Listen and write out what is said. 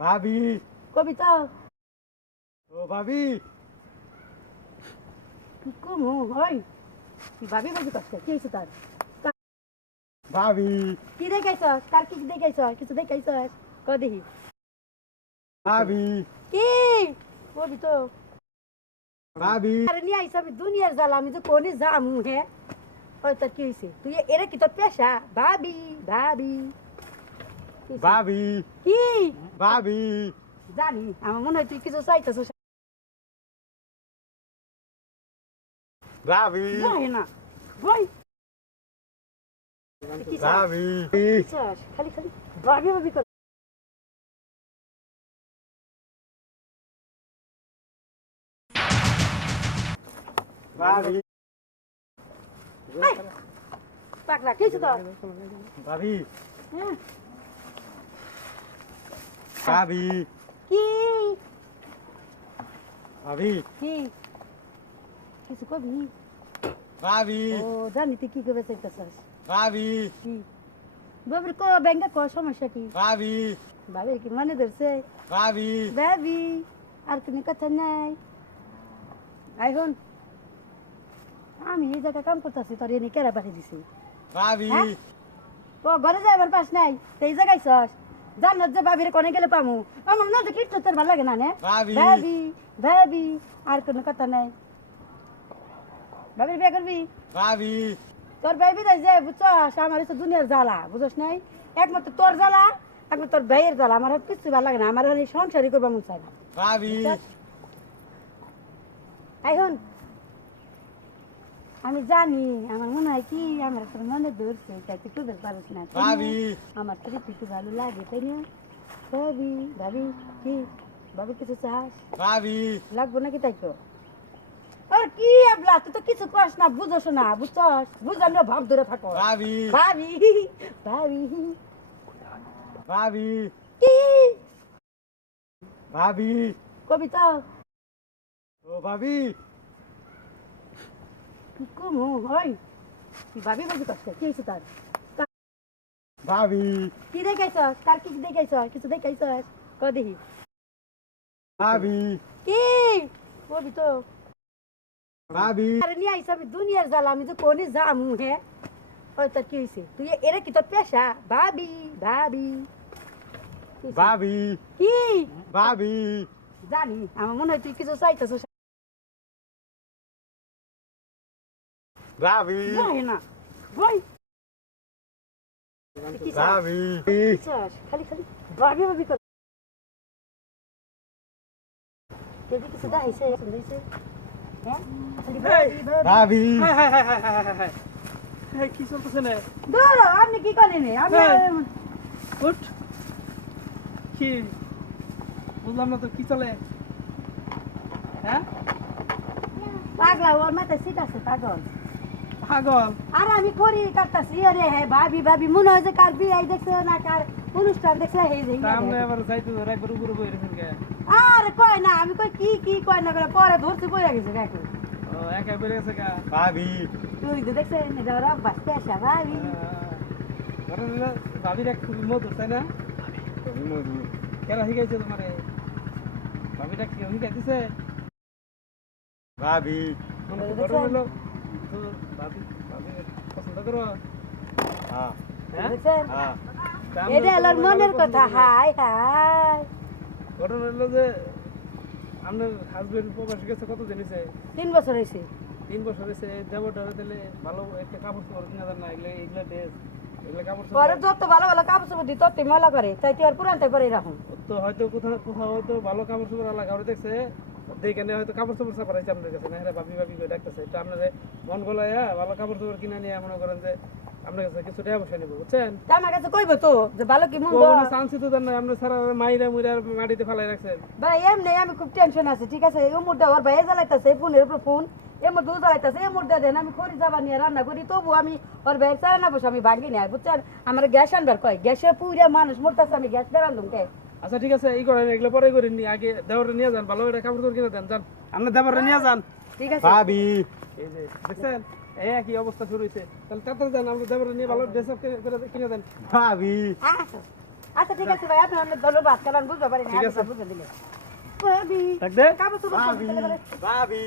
ভাবি কবিতা ও ভাবি কম হয় তুই ভাবি ভাবি করছে কি হয়েছে তার ভাবি কি দেখাইছ তার কি দেখাইছ কিছু দেখাইছ ক দেখি ভাবি কি কবি তো ভাবি আরে নিয়ে আইস আমি দুনিয়ার জ্বালা আমি তো কোনে যামু হে ওই তোর কি হয়েছে তুই এরা কি তোর পেশা ভাবি ভাবি কি হইছে? ভাবি কি ভাবি জানি আমার মনে হয় তুই কিছু চাইতেছ ভাবি বই না বই কি চাস? ভাবি কি চাস? খালি খালি ভাবি ভাবি কর ভাবি পাকলা কি হয়েছে তোর ভাবি হ্যাঁ ভাবি কি ভাবি কি কিছু কবি ভাবি ও জানি তুই কি করবে চাইতেছস ভাবি কি বাবুর কো ব্যাংকে কো সমস্যা কি ভাবি বাবির কি মনে ধরছে ভাবি বাবি আর কোনো কথা নাই এখন আমি এই জায়গা কাম করতেছি তোর এনে কেরা পাঠিয়ে দিছি ভাবি হ্যাঁ? তো ঘরে যাইবার পাস নাই তো এই জায়গায় চস জান্নাত যে বাবির কোনে গেলে পামু আমার না যে কীর্তন তোর ভালো লাগে না নে ভাবি ভাবি ভাবি আর কোনো কথা নাই বাবির বিয়ে করবি ভাবি তোর ভাবি তাই যে বুঝছস আমার হচ্ছে দুনিয়ার জ্বালা বুঝছ নাই একমাত্র তোর জ্বালা একমাত্র তোর ভাইয়ের জ্বালা আমার আর কিছু ভালো লাগে না আমার এই সংসারই করবার মন চায় না ভাবি এখন আমি জানি আমার মনে হয় কি আমার তোর মনে ধরছে তাই তুই খুঁজে পারিস না তাই না? ভাবি আমার তোর একটু ভালো লাগে তাই না ভাবি ভাবি কি ভাবি কিছু চাস ভাবি লাগবো নাকি তাই তো আর কি এবলা তুই তো কিছু কস না বুঝোস না বুঝছস বুঝলাম না ভাব ধরে থাকো ভাবি ভাবি ভাবি ভাবি কি ভাবি কবিতা ও ভাবি কি কম হয় তুই ভাবি ভাবি করছে কি হয়েছে তার ভাবি কি দেখাইছ তার কি দেখাইছ কিছু দেখাইছ ক দেখি ভাবি কি কবি তো ভাবি আরে নিয়ে আইস আমি দুনিয়ার জ্বালা আমি তো কোনে যামু হে ওই তোর কি হয়েছে তুই এরা কি তোর পেশা ভাবি ভাবি কি হইছে? ভাবি কি ভাবি জানি আমার মনে হয় তুই কিছু চাইতেছ ভাবি বই না বই কি চাস? ভাবি কি চাস? খালি খালি ভাবি ভাবি কর যদি কিছু দেখাইছে শুনতেছে হ্যাঁ খালি ভাবি ভাবি ভাবি high high high high high high high high কি চলতেছে না ধরো আপনি কি করেন আমি হ্যাঁ। উঠ কি বুঝলাম না তো কি চলে হ্যাঁ পাগলা ওর মাথায় সিট আছে পাগল পাগল আর আমি করি কাটতাছি আরে হ্যাঁ ভাবি ভাবি মনে হয় যে কার বিয়ে দেখছে না কার অনুষ্ঠান দেখছে এই যে সামনে আবার যাইতে ধরে একবার উপরে বই রেখেছেন কে আর কয় না আমি কই কি কি কয় না করে পরে ধরতে বইরা গেছে কাকু ও একা বেড়ে গেছে কা ভাবি তুই তো দেখছেন এটা ওরা বাচ্চা আসা ভাবি ভাবির এক খুবই মধুর তাই না কেন শিখাইছে তোমারে ভাবিটা কি শিখাইতেছে ভাবি ঘটনা হলো তো ভাবি ভাবি পছন্দ করো হ্যাঁ হ্যাঁ দেখছেন হ্যাঁ তা আমরা এটা হলো তো মনের পছন্দ কথা করি। হাই হাই ঘটনা হলো যে আপনার হাজবেন্ড প্রবাস গেছে কত দিন হয়েছে 3 বছর হয়েছে 3 বছর হয়েছে দেবটা দিলে ভালো একটা কাপড় চোপড় কিনা দেন না এগুলো এগুলো ড্রেস এগুলো কাপড় পরে চোপড় যত ভালো ভালো কাপড় চোপড় দিই তত ময়লা করে তাই তুই আর পুরানটাই পরে এরকম তো হয়তো কোথাও কোথাও হয়তো ভালো কাপড় চোপড় আলা কাপড় দেখছে দেখে হয়তো কাপড় চোপড় সাপারাইছে আপনার কাছে না হ্যাঁ ভাবি ভাবি করে ডাকতেছে এটা আপনার মন গলায় ভালো কাপড় চোপড় কিনা নিয়ে মনে করেন যে আপনার কাছে কিছু টাকা পয়সা নেবো বুঝছেন তা আমার কাছে কইব তো যে ভালো কি মন্দ কোনো চান্সই তো দেন না আপনার সারা মাইরা মুইরা মাটিতে ফেলাই রাখছেন ভাই এমনি আমি খুব টেনশন আছে ঠিক আছে এই মুহূর্তে ওর ভাই জ্বালাইতেছে ফোনের উপর ফোন এর মধ্যে জ্বালাইতেছে এই মুহূর্তে দেন আমি খড়ি যাবা নিয়ে রান্না করি তবু আমি ওর ভাইয়ের চারা না বসে আমি ভাঙি নিয়ে বুঝছেন আমার গ্যাস আনবার কয় গ্যাসে পুরা মানুষ মরতেছে আমি গ্যাস দিয়ে রান্ধুম কে আচ্ছা ঠিক আছে এই করেন এগুলো পরে করেন নি আগে দেওয়ারে নিয়ে যান ভালো একটা কাপড় চোপড় কিনে দেন যান আপনার দেওয়ারে নিয়ে যান ঠিক আছে ভাবি এই যে দেখছেন এই একই অবস্থা শুরু হয়েছে তাহলে তাড়াতাড়ি যান আমাদের দেওয়ারে নিয়ে ভালো ড্রেস আপ করে কিনে দেন ভাবি আচ্ছা আচ্ছা ঠিক আছে ভাই আপনি অনেক ধন্যবাদ কারণ বুঝতে পারি না ঠিক আছে। বুঝে দিলে ভাবি থাক দে কাপড় চোপড় ভাবি দিলে বলে ভাবি